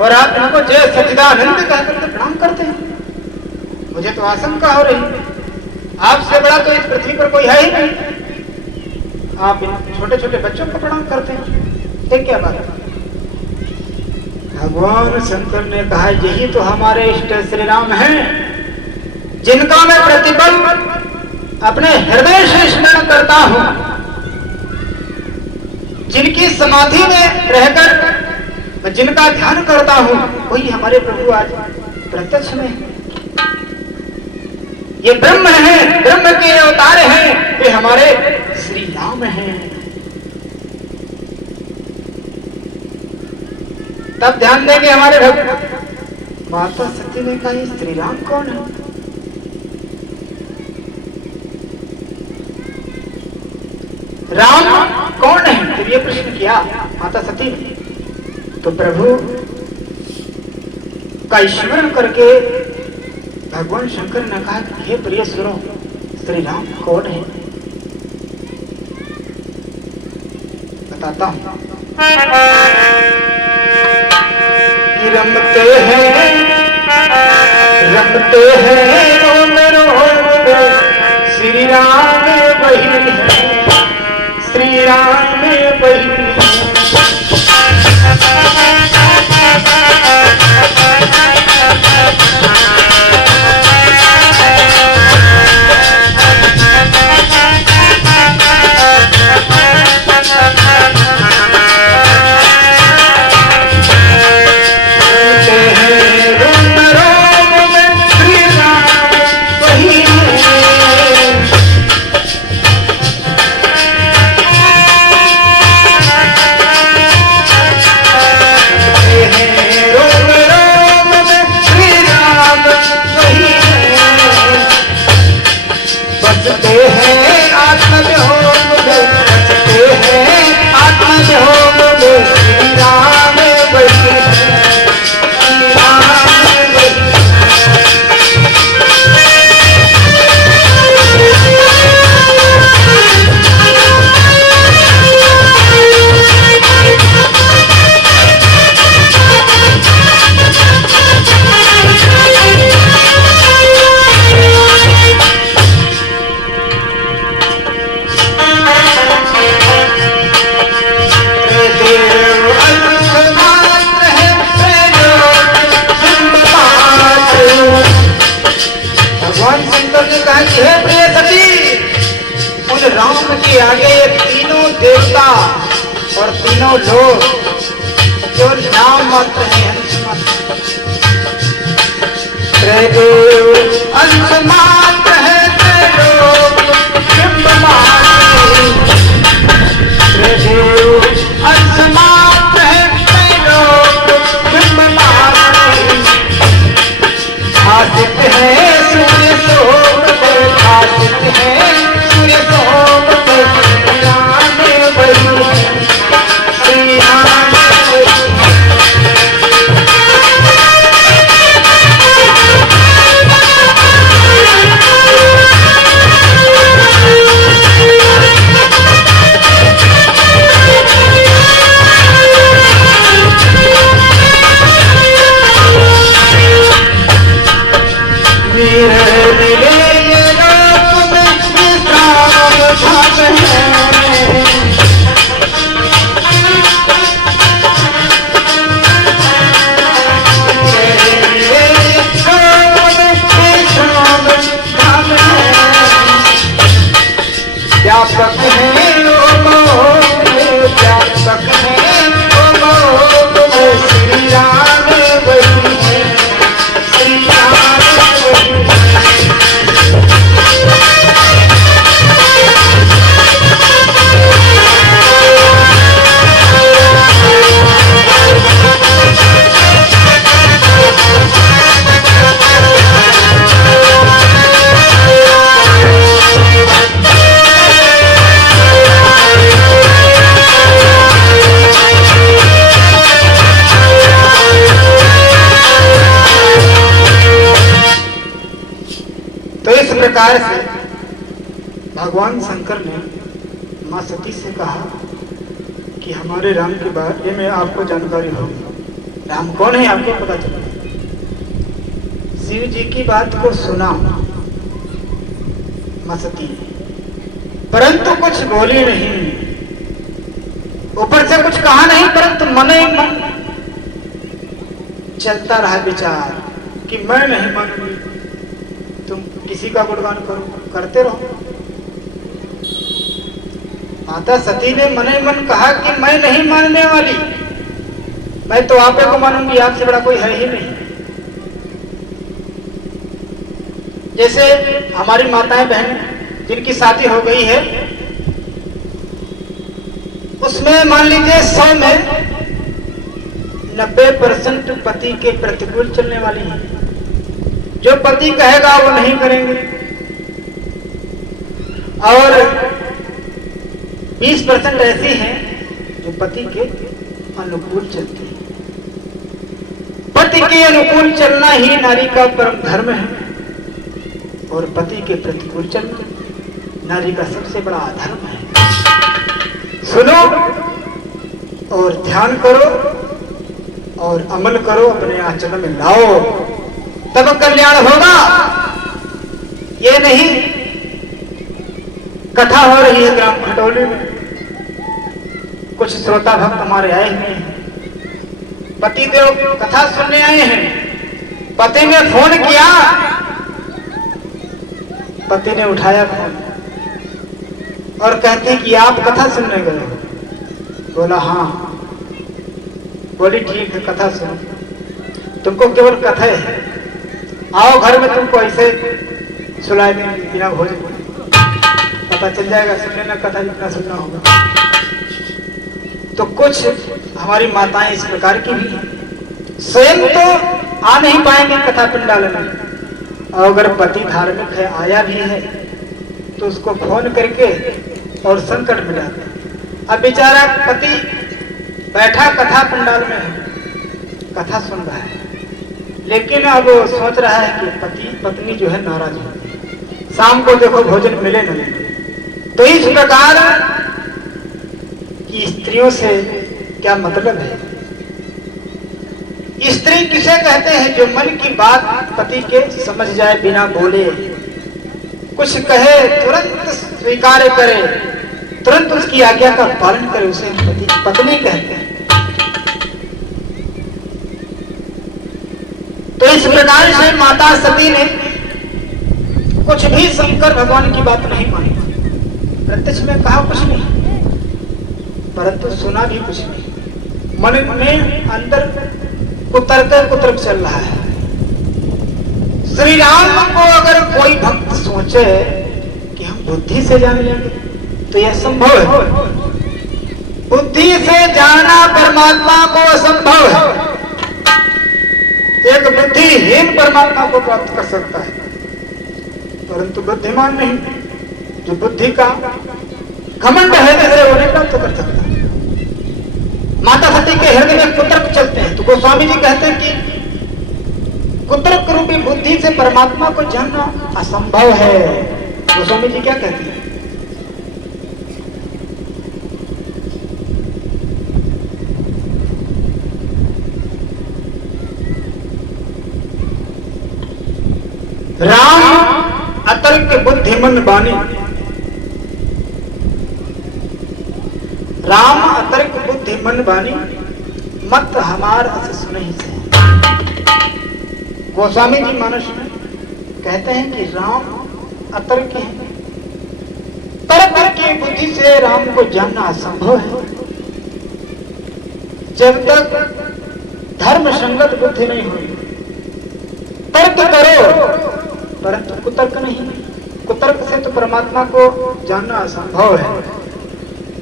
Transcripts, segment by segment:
और आप इनको जय सच्चिदानंद कहकर के प्रणाम करते हैं। मुझे तो आशंका हो रही, आपसे बड़ा तो इस पृथ्वी पर कोई है ही नहीं, आप इन छोटे छोटे बच्चों को प्रणाम करते हैं, ये क्या बात है? भगवान शंकर ने कहा यही तो हमारे इष्ट श्री राम हैं, जिनका मैं प्रतिपल अपने हृदय से स्मरण करता हूं, जिनकी समाधि में रहकर जिनका ध्यान करता हूं, वही हमारे प्रभु आज प्रत्यक्ष में है। ये ब्रह्म है, ब्रह्म के अवतार हैं, ये हमारे श्री राम हैं। तब ध्यान देंगे हमारे भक्त। माता सती ने कहा ये श्री राम कौन है? राम कौन है? जब ये प्रश्न किया माता सती ने, तो प्रभु का स्मरण करके भगवान शंकर ने कहा हे प्रिय सुनो, श्री राम कौन है? बताता हूं। रमते हैं रोम रोम, श्री राम वही है, श्री राम वही है। आगे ये तीनों देवता और तीनों लोग जो नाम मात्र हैं, त्रैदेव अंश मात्र है, त्रैलोक बिंब मात्र, त्रैदेव अंश मात्र है, त्रैलोक बिंब मात्र। भाषित है सूर्य सोम पे, भाषित है सूर्य सोम पे, श्री राम वही है, श्री राम वही है। प्रकार से भगवान शंकर ने मां सती से कहा कि हमारे राम के बारे में आपको जानकारी हो, राम कौन है आपको पता चला। शिव जी की बात को सुना मस्ती, परंतु कुछ बोली नहीं, ऊपर से कुछ कहा नहीं, परंतु मन ही मन चलता रहा विचार कि मैं नहीं मानूंगी, तुम किसी का गुणगान करो, करते रहो। माता सती ने मन ही मन कहा कि मैं नहीं मानने वाली, मैं तो आपे को मानूंगी, आपसे बड़ा कोई है ही नहीं। जैसे हमारी माताएं बहन जिनकी शादी हो गई है, उसमें मान लीजिए 100 में 90% पति के प्रतिकूल चलने वाली है। जो पति कहेगा वो नहीं करेंगे, और 20% ऐसी हैं जो पति के अनुकूल चलती है। पति के अनुकूल चलना ही नारी का परम धर्म है, और पति के प्रतिकूल चलना नारी का सबसे बड़ा अधर्म है। सुनो और ध्यान करो और अमल करो, अपने आचरण में लाओ, तब कल्याण होगा। ये नहीं कथा हो रही है ग्राम खटोली में, कुछ श्रोता भक्त हमारे आए हुए हैं, पति देव कथा सुनने आए हैं। पति ने फोन किया, पति ने उठाया फोन और कहते हैं कि आप कथा सुनने गए हो। बोला हाँ। बोली ठीक है, कथा सुनो, तुमको केवल कथा है, आओ घर में तुमको ऐसे सुला देंगे बिना भोजन, पता चल जाएगा, सुन लेना कथा जितना सुनना होगा। तो कुछ हमारी माताएं इस प्रकार की भी हैं, स्वयं तो आ नहीं पाएंगे कथा पंडाल में, और अगर पति धार्मिक है, आया भी है, तो उसको फोन करके और संकट में डालते हैं। अब बेचारा पति बैठा कथा पंडाल में है, कथा सुन रहा है, लेकिन अब वो सोच रहा है कि पति पत्नी जो है नाराज है, शाम को देखो भोजन मिले न मिले। तो इस प्रकार की स्त्रियों से क्या मतलब है। स्त्री किसे कहते हैं, जो मन की बात पति के समझ जाए, बिना बोले, कुछ कहे तुरंत स्वीकार करे, तुरंत उसकी आज्ञा का पालन करे, उसे पत्नी कहते हैं। तो इस प्रकार से माता सती ने कुछ भी शंकर भगवान की बात नहीं मानी, प्रत्यक्ष में कहा कुछ नहीं, परंतु सुना भी कुछ नहीं, मन में अंदर कुतर्क चल रहा है। श्री राम को अगर कोई भक्त सोचे कि हम बुद्धि से जान लेंगे, तो यह संभव है। बुद्धि से जानना परमात्मा को असंभव है। एक बुद्धिहीन परमात्मा को प्राप्त कर सकता है, परंतु बुद्धिमान नहीं, जो बुद्धि का घमंड है जैसे वो नहीं प्राप्त कर सकता। माता सती के हृदय में कुतर्क चलते हैं, तो गोस्वामी जी कहते हैं कि कुतर्क रूपी बुद्धि से परमात्मा को जानना असंभव है। गोस्वामी जी क्या कहते हैं, राम अतर्क बुद्धिमन बानी, राम अतर्क बुद्धिमन बानी, मत हमार अस सुनहि से। गोस्वामी जी मानस में कहते हैं कि राम अतर्क है, तर्क की बुद्धि से राम को जानना असंभव है। जब तक धर्म संगत बुद्धि नहीं होगी, तर्क करो परंतु कुतर्क नहीं, कुतर्क से तो परमात्मा को जानना असंभव है।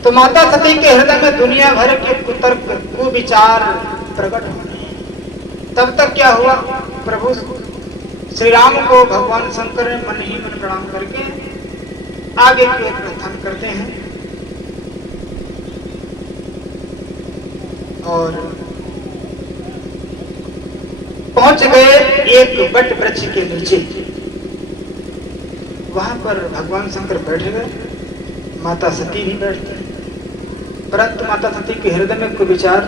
तो माता सती के हृदय में दुनिया भर के कुतर्क को विचार प्रकट हो रहे हैं। तब तक क्या हुआ, प्रभु श्री राम को भगवान शंकर ने मन ही मन प्रणाम करके आगे की ओर प्रस्थान करते हैं, और पहुंच गए एक बट वृक्ष के नीचे। वहां पर भगवान शंकर बैठे गए, माता सती भी बैठती है, परंतु माता सती के हृदय में कोई विचार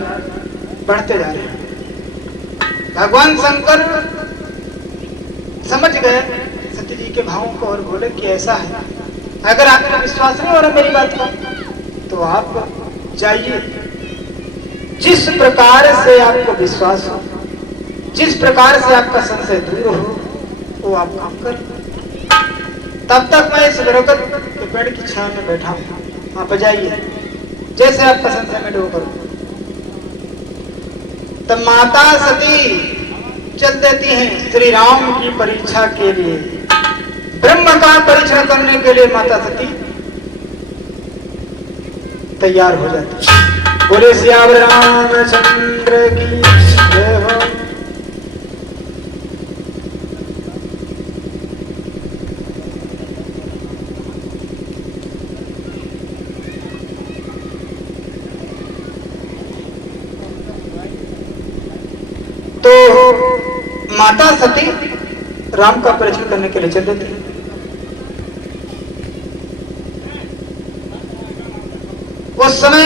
बढ़ते जा रहे हैं। भगवान शंकर समझ गए सती जी के भावों को और बोले कि ऐसा है, अगर आपको विश्वास नहीं हो रहा मेरी बात का तो आप जाइए, जिस प्रकार से आपको विश्वास हो, जिस प्रकार से आपका संशय दूर हो वो आप काम कर। तब तक मैं इस बरगद के पेड़ की छाया में बैठा हूं, आप जाइए, जैसे आपका संशय में दूर करो। तब माता सती चल देती हैं श्री राम की परीक्षा के लिए, ब्रह्म का परीक्षा करने के लिए माता सती तैयार हो जाती है। बोले सियावर रामचंद्र की जय हो। तो माता सती राम का परीक्षण करने के लिए चल देती है। उस समय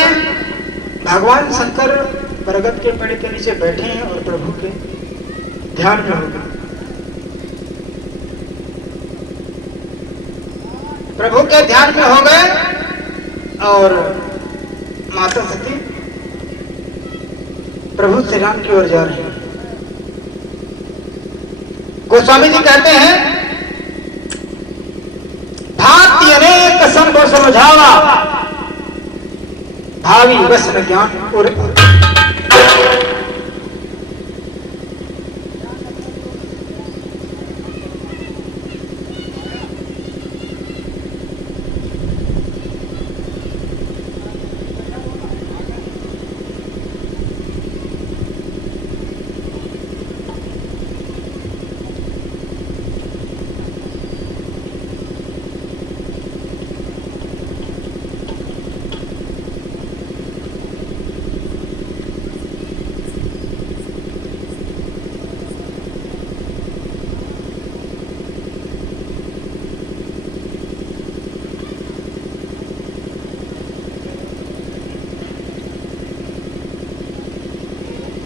भगवान शंकर बरगद के पेड़ के नीचे बैठे हैं और प्रभु के ध्यान में हो गए। प्रभु के ध्यान में हो गए और माता सती प्रभु श्री राम की ओर जा रहे हैं। गोस्वामी जी कहते हैं भांति अनेक संभव समझावा, भावी बस न ज्ञान और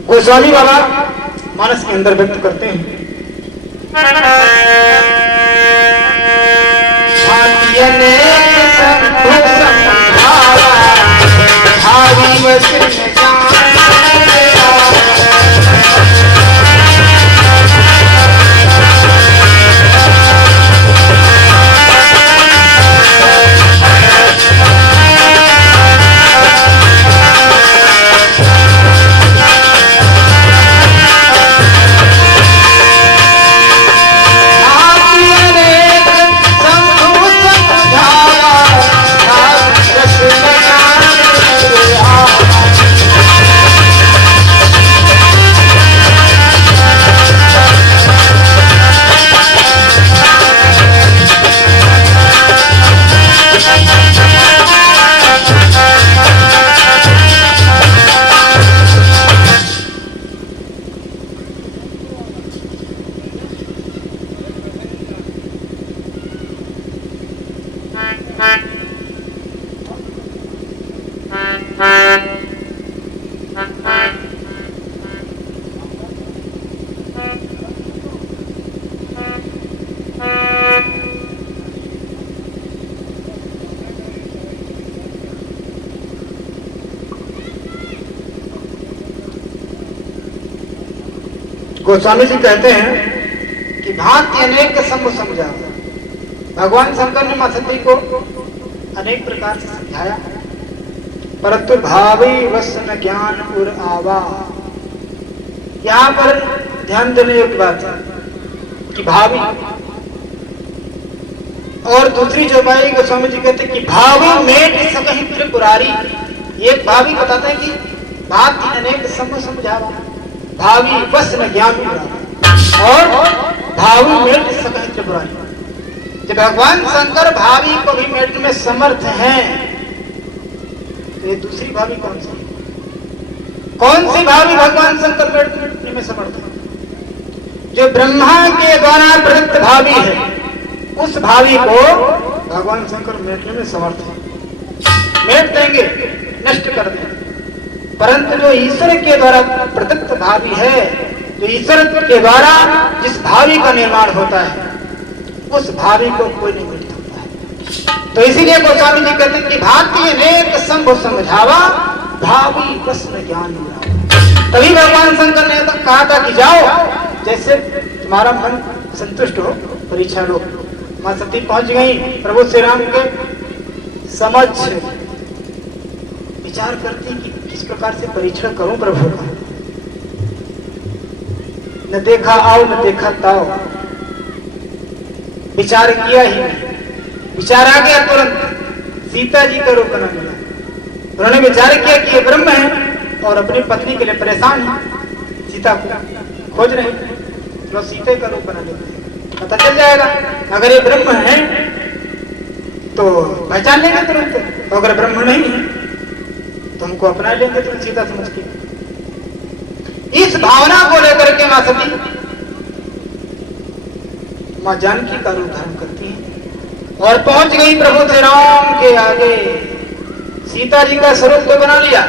गोस्वामी बाबा मानस के अंदर व्यक्त करते हैं गोस्वामी जी कहते हैं कि भांति अनेक संग समझा। भगवान शंकर ने मां सती को अनेक प्रकार से समझाया, परंतु भावी वश न ज्ञान उर आवा। यहाँ पर ध्यान देने योग्य बात है कि भावी, और दूसरी जो बाई गोस्वामी जी कहते हैं कि भावी मेट सकहि त्रिपुरारी। ये भावी बताते हैं कि भांति अनेक संग समझावा, भावी बस न ज्ञान और भावी मेट सकहि त्रिपुरारी। जब भगवान शंकर भावी को भी मेटने में समर्थ हैं तो ये दूसरी भावी कौन सी, कौन सी भावी भगवान शंकर मेटने में समर्थ है? जो ब्रह्मा के द्वारा प्रदत्त भावी है, उस भावी को भगवान शंकर मेटने में समर्थ है। मेट देंगे, नष्ट कर देंगे, परंतु जो ईश्वर के द्वारा प्रदत्त भावी है तो ईश्वर के द्वारा जिस भावी का निर्माण होता है उस भावी को कोई नहीं मिट सकता है। तो इसीलिए गोस्वामी जी कहते हैं कि भांति अनेक संभव समझावा भावी प्रश्न ज्ञान मिला। तभी भगवान शंकर ने कहा था कि जाओ जैसे तुम्हारा मन संतुष्ट हो परीक्षा लो। मां सती पहुंच गई प्रभु श्री राम के समझ, विचार करती कि किस प्रकार से परीक्षण करूं प्रभु का। न देखा आओ न देखा ताओ, विचार किया ही नहीं, विचार आ गया तुरंत सीता जी का रूप न मिला। उन्होंने विचार किया कि ये ब्रह्म है और अपनी पत्नी के लिए परेशान है, सीता को खोज रहे, तो सीता का रूप बना लेते, पता चल जाएगा। अगर ये ब्रह्म है तो पहचान लेंगे तुरंत, तो अगर ब्रह्म नहीं है तो हमको अपना लेंगे तुरंत सीता समझ के। इस भावना को लेकर के मां सती मां जानकी का रूप धारण करती है और पहुंच गई प्रभु श्री राम के आगे। सीता जी का स्वरूप तो बना लिया,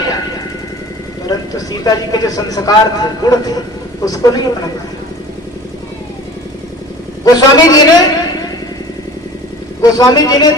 परंतु सीता जी के जो संस्कार थे, गुण थे, उसको नहीं अपना पाया। गोस्वामी जी ने